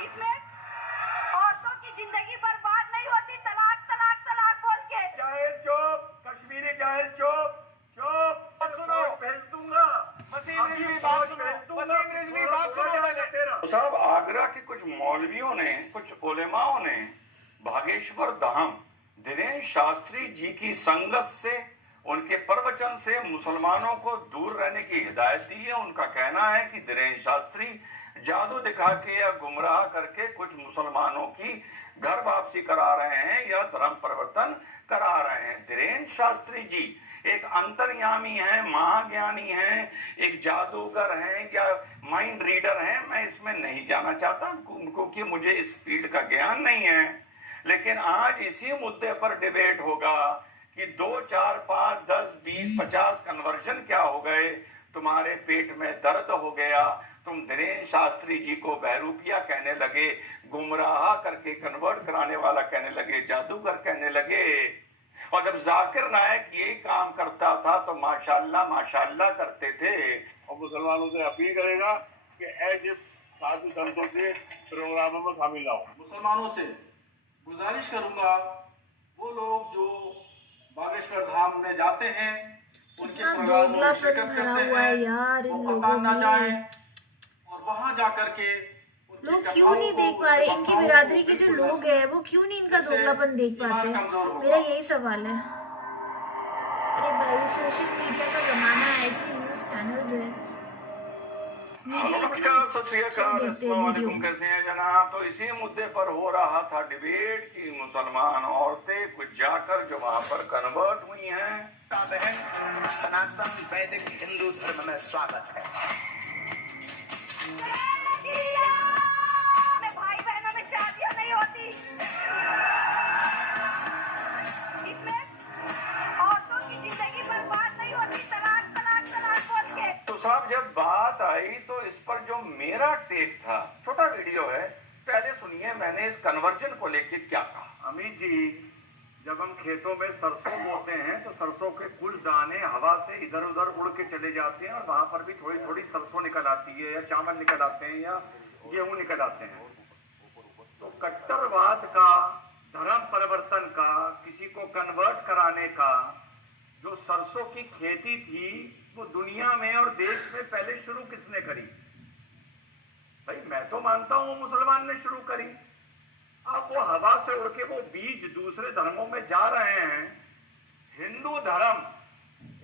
इसमें औरतों की जिंदगी बर्बाद नहीं होती तलाक तलाक तलाक बोल के। जाहिल चुप, कश्मीरी जाहिल चुप, चुप। सुनो, भेज दूंगा। साहब, आगरा के कुछ मौलवियों ने, कुछ उलेमाओं ने भागेश्वर धाम धीरेन्द्र शास्त्री जी की संगत से, उनके प्रवचन से मुसलमानों को दूर रहने की हिदायत दी है। उनका कहना है कि धीरेन्द्र शास्त्री जादू दिखा के या गुमराह करके कुछ मुसलमानों की घर वापसी करा रहे हैं या धर्म परिवर्तन करा रहे हैं। धीरेन्द्र शास्त्री जी एक अंतर्यामी है, महाज्ञानी है, एक जादूगर है या माइंड रीडर है। मैं इसमें नहीं जाना चाहता क्योंकि मुझे इस फील्ड का ज्ञान नहीं है। लेकिन आज इसी मुद्दे पर डिबेट होगा कि 2, 4, 5, 10, 20, 50 कन्वर्जन क्या हो गए, तुम्हारे पेट में दर्द हो गया, तुम धीरेन्द्र शास्त्री जी को बहरूपिया कहने लगे, गुमराह करके कन्वर्ट कराने वाला कहने लगे, जादूगर कहने लगे। और जब जाकिर नायक यही काम करता था तो माशाल्लाह माशाल्लाह करते थे। और मुसलमानों से अपील करेगा कि ऐसे साधु संतों के प्रोग्रामों में शामिल ना हो। मुसलमानों से गुजारिश करूंगा, वो लोग जो बागेश्वर धाम में जाते हैं, उनके प्रोग्रामों में शिरकत करते हैं, वो पता ना जाए और वहां जाकर के लोग क्यों नहीं देख पा रहे, इनकी बिरादरी के जो लोग हैं वो क्यों नहीं इनका दोगलापन देख पाते, मेरा यही सवाल है। अरे भाई, सोशल मीडिया का जमाना है, न्यूज चैनल्स है, नमस्कार, सत श्री अकाल, अस्सलाम वालेकुम, कैसे हैं जनाब। तो इसी मुद्दे पर हो रहा था डिबेट कि मुसलमान औरतें कुछ जाकर जो वहां पर कन्वर्ट हुई हैं। बहन, सनातन वैदिक हिंदू धर्म में स्वागत है। भाई बहनों में शादियां नहीं होती। इसमें औरतों की जिंदगी बर्बाद नहीं होती तलाक तलाक तलाक बोल के। तो साहब, जब बात आई तो इस पर जो मेरा टेक था, छोटा वीडियो है, पहले सुनिए मैंने इस कन्वर्जन को लेकर क्या कहा। अमित जी, जब हम खेतों में सरसों बोते हैं तो सरसों के कुछ दाने हवा से इधर उधर उड़ के चले जाते हैं और वहां पर भी थोड़ी थोड़ी सरसों निकल आती है या चावल निकल आते हैं या गेहूं निकल आते हैं। तो कट्टरवाद का, धर्म परिवर्तन का, किसी को कन्वर्ट कराने का जो सरसों की खेती थी वो दुनिया में और देश में पहले शुरू किसने करी? भाई मैं तो मानता हूं मुसलमान ने शुरू करी। अब वो हवा से उड़ के वो बीज दूसरे धर्मों में जा रहे हैं। हिंदू धर्म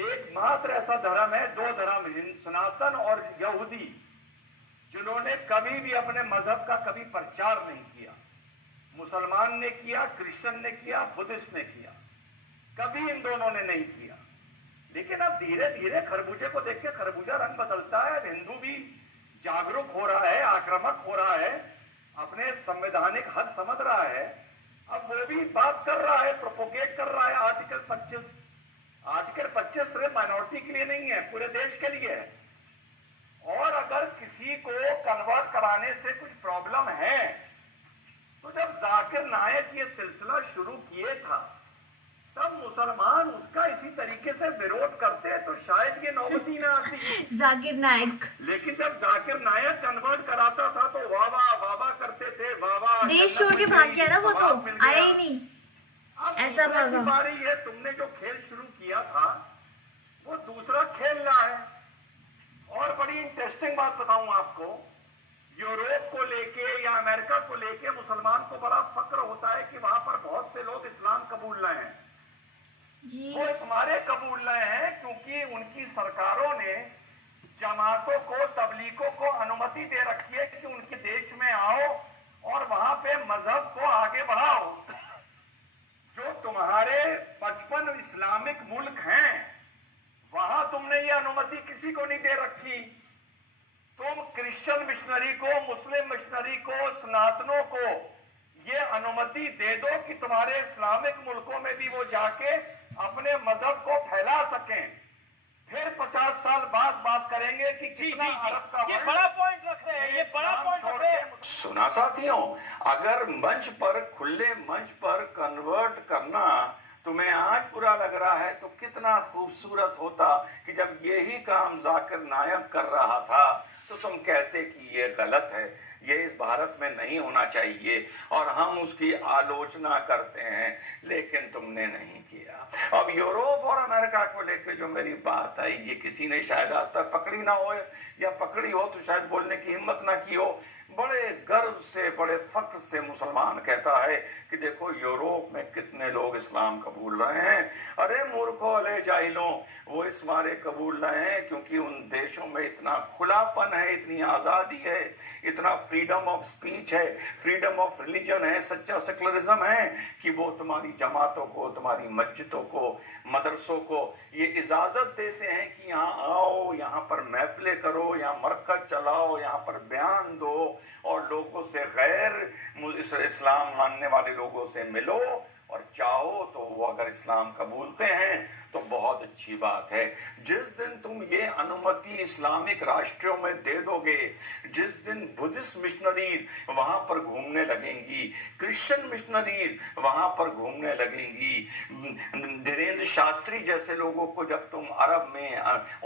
एकमात्र ऐसा धर्म है, 2 धर्म, सनातन और यहूदी, जिन्होंने कभी भी अपने मजहब का कभी प्रचार नहीं किया। मुसलमान ने किया, क्रिश्चियन ने किया, बुद्धिस्ट ने किया, कभी इन दोनों ने नहीं किया। लेकिन अब धीरे धीरे खरबूजे को देख के खरबूजा रंग बदलता है। हिंदू भी जागरूक हो रहा है, आक्रामक हो रहा है, अपने संवैधानिक हक समझ रहा है। अब वो भी बात कर रहा है, प्रोपोगेट कर रहा है आर्टिकल 25। आर्टिकल 25 सिर्फ माइनॉरिटी के लिए नहीं है, पूरे देश के लिए है। और अगर किसी को कन्वर्ट कराने से कुछ प्रॉब्लम है तो जब जाकिर नायक ये सिलसिला शुरू किए था तब मुसलमान उसका इसी तरीके से विरोध करते तो शायद ये नौबती ना आती। जाकिर नायक, लेकिन जब जाकिर नायक कन्वर्ट कराता था तो वाह वाह वाह वाह करते थे, वाह वाह। देश छोड़ के भाग गया ना, वो तो आया ही नहीं, ऐसा भागा। बारी है, तुमने जो खेल शुरू किया था वो दूसरा खेल रहा है। और बड़ी इंटरेस्टिंग बात बताऊं आपको, यूरोप को लेके या अमेरिका को लेके मुसलमान को बड़ा फक्र होता है कि वहां पर बहुत से लोग इस्लाम कबूल लाए हैं जी। वो हमारे कबूल लाए हैं क्योंकि उनकी सरकारों ने जमातों को, तबलीगों को अनुमति दे रखी है कि उनके देश में आओ और वहां पे मजहब को आगे बढ़ाओ। जो तुम्हारे 55 इस्लामिक मुल्क हैं वहां तुमने ये अनुमति किसी को नहीं दे रखी। तुम क्रिश्चियन मिशनरी को, मुस्लिम मिशनरी को, सनातनों को ये अनुमति दे दो कि तुम्हारे इस्लामिक मुल्कों में भी वो जाके अपने मजहब को फैला सकें। फिर 50 साल बाद बात करेंगे कि कितना अरब का ये बड़ा पॉइंट रख रहे हैं, ये बड़ा पॉइंट रख रहे हैं। सुना साथियों, अगर मंच पर, खुले मंच पर कन्वर्ट करना तुम्हें आज बुरा लग रहा है तो कितना खूबसूरत होता कि जब यही काम जाकिर नायक कर रहा था तो तुम कहते कि ये गलत है, ये इस भारत में नहीं होना चाहिए, और हम उसकी आलोचना करते हैं, लेकिन तुमने नहीं किया। अब यूरोप और अमेरिका को लेकर जो मेरी बात आई, ये किसी ने शायद आज तक पकड़ी ना हो, या पकड़ी हो तो शायद बोलने की हिम्मत ना की हो। बड़े गर्व से, बड़े फख्र से मुसलमान कहता है कि देखो यूरोप में कितने लोग इस्लाम कबूल रहे हैं। अरे मूर्खों, अले जाहिलों, वो इस मारे कबूल रहे हैं क्योंकि उन देशों में इतना खुलापन है, इतनी आज़ादी है, इतना फ्रीडम ऑफ स्पीच है, फ्रीडम ऑफ रिलीजन है, सच्चा सेकुलरिज्म है कि वो तुम्हारी जमातों को, तुम्हारी मस्जिदों को, मदरसों को ये इजाज़त देते हैं कि यहाँ आओ, यहाँ पर महफिलें करो, यहाँ मरकज़ चलाओ, यहाँ पर बयान दो और लोगों से गैर इस्लाम मानने वाले लोगों से मिलो, और चाहो तो वो अगर इस्लाम कबूलते हैं तो बहुत अच्छी बात है। जिस दिन तुम ये अनुमति इस्लामिक राष्ट्रों में दे दोगे, जिस दिन बुद्धिस्ट मिशनरीज वहां पर घूमने लगेंगी, क्रिश्चियन मिशनरीज वहां पर घूमने लगेंगी, धीरेन्द्र शास्त्री जैसे लोगों को जब तुम अरब में,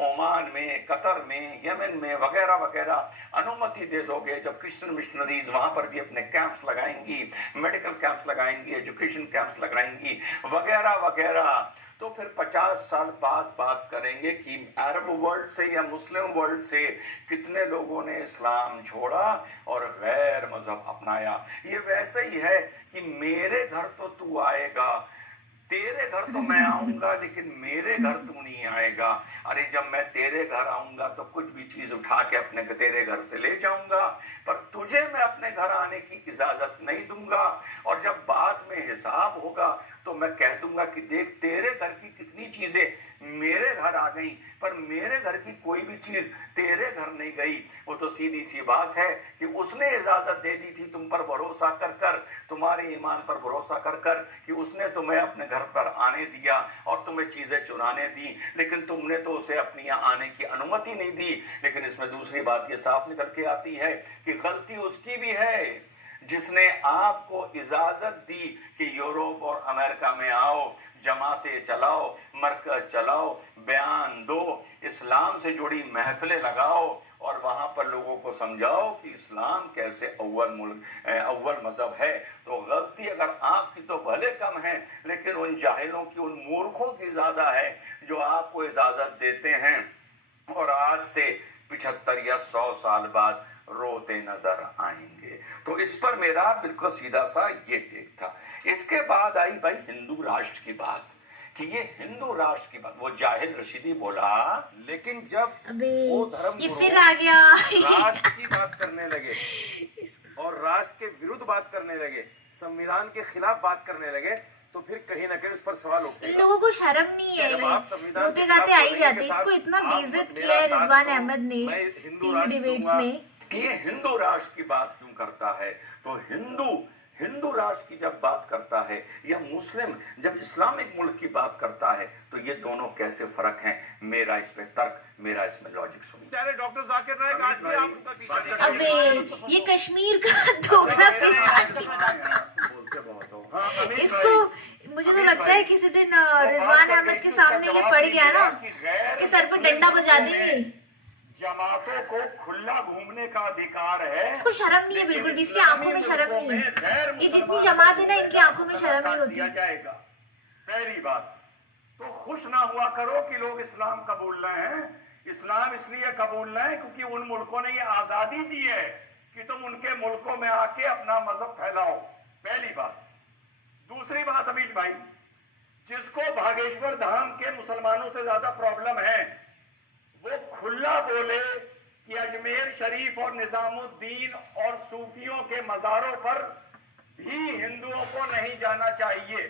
ओमान में, कतर में, यमन में वगैरह वगैरह अनुमति दे दोगे, जब क्रिश्चियन मिशनरीज वहां पर भी अपने कैंप्स लगाएंगी, मेडिकल कैंप्स लगाएंगी, एजुकेशन कैंप्स लगाएंगी वगैरह वगैरह, तो फिर 50 साल बाद बात करेंगे कि अरब वर्ल्ड से या मुस्लिम वर्ल्ड से कितने लोगों ने इस्लाम छोड़ा और गैर मजहब अपनाया। ये वैसे ही है कि मेरे घर तो तू आएगा, तेरे घर तो मैं आऊंगा, लेकिन मेरे घर तू नहीं आएगा। अरे जब मैं तेरे घर आऊंगा तो कुछ भी चीज उठा के अपने तेरे घर से ले जाऊंगा, पर तुझे मैं अपने घर आने की इजाजत नहीं दूंगा। और जब बाद में हिसाब होगा तो मैं कह दूंगा कि देख, तेरे घर की कितनी चीजें मेरे घर आ गई, पर मेरे घर की कोई भी चीज तेरे घर नहीं गई। वो तो सीधी सी बात है कि उसने इजाजत दे दी थी तुम पर भरोसा कर कर, तुम्हारे ईमान पर भरोसा कर कर, कि उसने तुम्हें अपने घर पर आने दिया और तुम्हें चीजें चुराने दी, लेकिन तुमने तो उसे अपने यहाँ आने की अनुमति नहीं दी। लेकिन इसमें दूसरी बात ये साफ निकल के आती है कि गलती उसकी भी है जिसने आपको इजाजत दी कि यूरोप और अमेरिका में आओ, जमातें चलाओ, मरकज चलाओ, बयान दो, इस्लाम से जुड़ी महफिलें लगाओ और वहां पर लोगों को समझाओ कि इस्लाम कैसे अव्वल मजहब है। तो गलती अगर आपकी तो भले कम है, लेकिन उन जाहिलों की, उन मूर्खों की ज्यादा है जो आपको इजाजत देते हैं और आज से 75 या 100 साल बाद रोते नजर आएंगे। तो इस पर मेरा बिल्कुल सीधा सा ये टेक था। इसके बाद आई भाई हिंदू राष्ट्र की बात, कि ये हिंदू राष्ट्र की बात, वो जाहिल रशीदी बोला, लेकिन जब वो धर्म ये फिर आ गया राष्ट्र की बात करने लगे और राष्ट्र के विरुद्ध बात करने लगे, संविधान के खिलाफ बात करने लगे, तो फिर कहीं ना कहीं उस पर सवाल उठेगा। इन लोगों को शर्म नहीं है, रोते गाते आई जाते। इसको इतना बेइज्जत किया है रिजवान अहमद ने टीवी डिबेट्स में। ये हिंदू राष्ट्र की बात क्यों करता है? तो हिंदू राष्ट्र की जब बात करता है या मुस्लिम जब इस्लामिक मुल्क की बात करता है, तो ये दोनों कैसे फर्क हैं? मेरा इसमें तर्क, मेरा इसमें लॉजिक सुनिए। डॉक्टर जाकिर नायक आज भी आप उनका पीछे अबे ये कश्मीर का दोगला बोलते बहुत हो। इसको मुझे तो लगता है किसी दिन रिजवान अहमद के सामने ये पड़ गया ना, इसके सर पर डंडा बजा देंगे। जमातों को खुला घूमने का अधिकार है। इसको शर्म नहीं है बिल्कुल भी, इसकी आंखों में शर्म नहीं है। ये जितनी जमात है ना, इनकी आंखों में शर्म नहीं होती। जाएगा। पहली बात तो खुश ना हुआ करो कि लोग इस्लाम कबूल रहे हैं। इस्लाम इसलिए कबूल रहे हैं क्योंकि उन मुल्कों ने ये आजादी दी है कि तुम उनके मुल्कों में आके अपना मजहब फैलाओ। पहली बात। दूसरी बात अमीश भाई, जिसको बागेश्वर धाम के मुसलमानों से ज्यादा प्रॉब्लम है, वो खुला बोले कि अजमेर शरीफ और निजामुद्दीन और सूफियों के मज़ारों पर भी हिंदुओं को नहीं जाना चाहिए।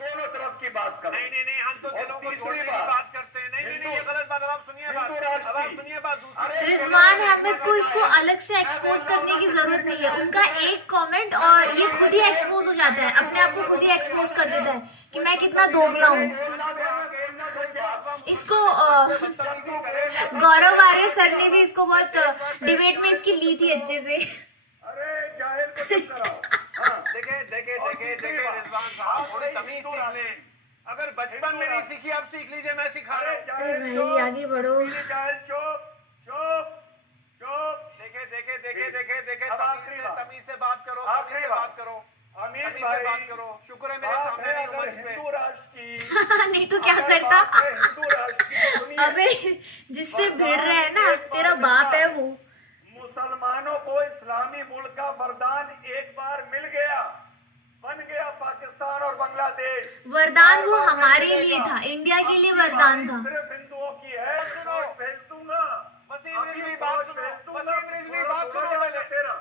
दोनों तरफ की बात करो। नहीं, हम तो दिलों को जोड़ने की बात करते हैं। नहीं, ये गलत बात। अब आप सुनिए बात। रिजवान अहमद को इसको अलग से एक्सपोज करने की जरूरत नहीं है। उनका एक कमेंट और ये खुद ही एक्सपोज हो जाता है, अपने आप को खुद ही एक्सपोज कर देता है कि मैं कितना दोगला हूँ। इसको गौरव आर्य सर ने भी इसको बहुत डिबेट में इसकी ली थी अच्छे से। अरे जाहिर को चुप कराओ। देखिए रिजवान साहब, थोड़ी तमीज सीख लें। अगर बचपन में नहीं सीखी अब सीख लीजिए, मैं सिखा रहा हूँ। अरे भाई आगे बढ़ो। चुप चुप चुप। देखे तमीज से बात करो, आखिरी तमीज से बात करो, अमीर तमीज से भाई, बात करो। शुक्र है मेरे सामने नहीं हो मंच पे। हिंदू राष्ट्र की नहीं तो क्या करता? हिंदू राष्ट्र की सुनिए, अबे जिससे भिड़ रहा है ना तेरा बाप है वो। मुसलमानों को इस्लामी मुल्क का वरदान एक बार मिल गया, बन गया पाकिस्तान और बांग्लादेश। वरदान वो हमारे लिए था, इंडिया के लिए वरदान था। सिर्फ हिंदुओं की है, फौज भेज दूंगा। वसीम रिजवी बात सुनो, वसीम रिजवी बात सुनो पहले।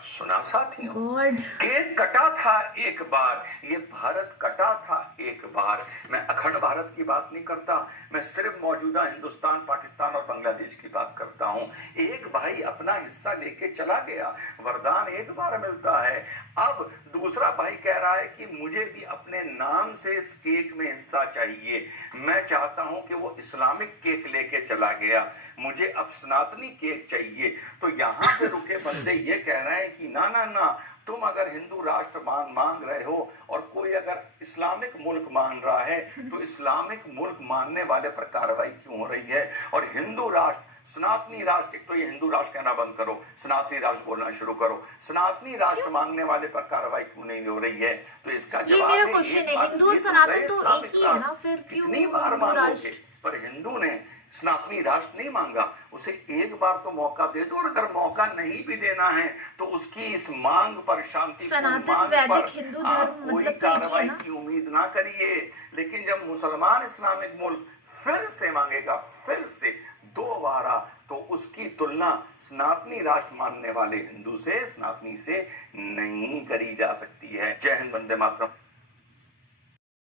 सुना साथियों, गॉड केक कटा था एक बार, ये भारत कटा था एक बार। मैं अखंड भारत की बात नहीं करता, मैं सिर्फ मौजूदा हिंदुस्तान, पाकिस्तान और बांग्लादेश की बात करता हूं। एक भाई अपना हिस्सा लेके चला गया, वरदान एक बार मिलता है। अब दूसरा भाई कह रहा है कि मुझे भी अपने नाम से इस केक में हिस्सा चाहिए। मैं चाहता हूं कि वो इस्लामिक केक लेके चला गया, मुझे अब सनातनी केक चाहिए। तो यहां पे रुके बंदे ये कह रहे हैं कि ना ना ना, तुम अगर हिंदू राष्ट्र मांग रहे हो और कोई अगर इस्लामिक मुल्क मान रहा है तो इस्लामिक मुल्क मानने वाले पर कार्रवाई क्यों हो रही है? और हिंदू राष्ट्र, सनातनी राष्ट्र, एक तो ये हिंदू राष्ट्र कहना बंद करो, सनातनी राष्ट्र बोलना शुरू करो। सनातनी राष्ट्र मांगने वाले पर कार्रवाई क्यों नहीं हो रही है? तो इसका ये जवाब मेरा है, क्वेश्चन एक है, बात, हिंदू और ये तो सनातन गए तो इस्लामिक एक ही है ना, राष्ट्र। फिर क्यों कितनी बार हिंदू मांगोगे? राष्ट्र? पर हिंदू ने सनातनी राष्ट्र नहीं मांगा, उसे एक बार तो मौका दे दो, और अगर मौका नहीं भी देना है तो उसकी इस मांग पर, शांति सनातन वैदिक हिंदू धर्म कोई मतलब तो एक ही है कार्रवाई ना। की उम्मीद ना करिए। लेकिन जब मुसलमान इस्लामिक मुल्क फिर से मांगेगा, फिर से दोबारा, तो उसकी तुलना सनातनी राष्ट्र मानने वाले हिंदू से, सनातनी से नहीं करी जा सकती है। जय हिंद, वंदे मातरम।